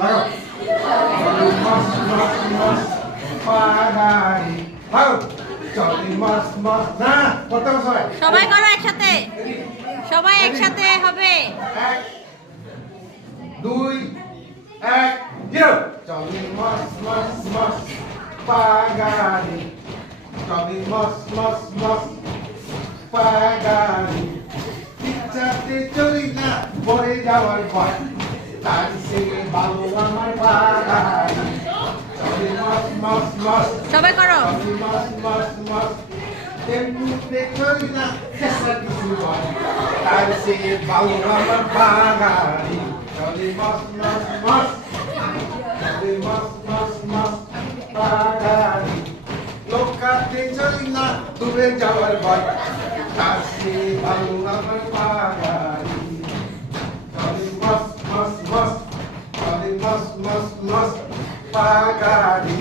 লাগাও মাস মাস মাস পাগাড়ি লাগাও চলে মাস মাস না করতে হবে সবাই সবাই করো একসাথে, সবাই একসাথে হবে। 1 2 1 জিরো চলে মাস মাস মাস পাগাড়ি চলে মাস মাস মাস পাগাড়ি ইচ্ছাতে চলি না পড়ে যাওয়ার ভয় তার সে ভালো আমার পাগাড়ি চলে মাস মাস মাস সবাই করো। চলে মাস মাস মাস টেম্পুতে চলি না চেষ্টা কিছু হয় তার সে ভালো আমার পাগাড়ি চলে মাস মাস মাস চলে মাস মাস মাস পাগাড়ি লোকাতে চলি না দূরে যাওয়ার ভয় তার সে ভালো আমার পাগাড়ি চলে মাস মাস মাস চলে মাস মাস মাস পাগাড়ি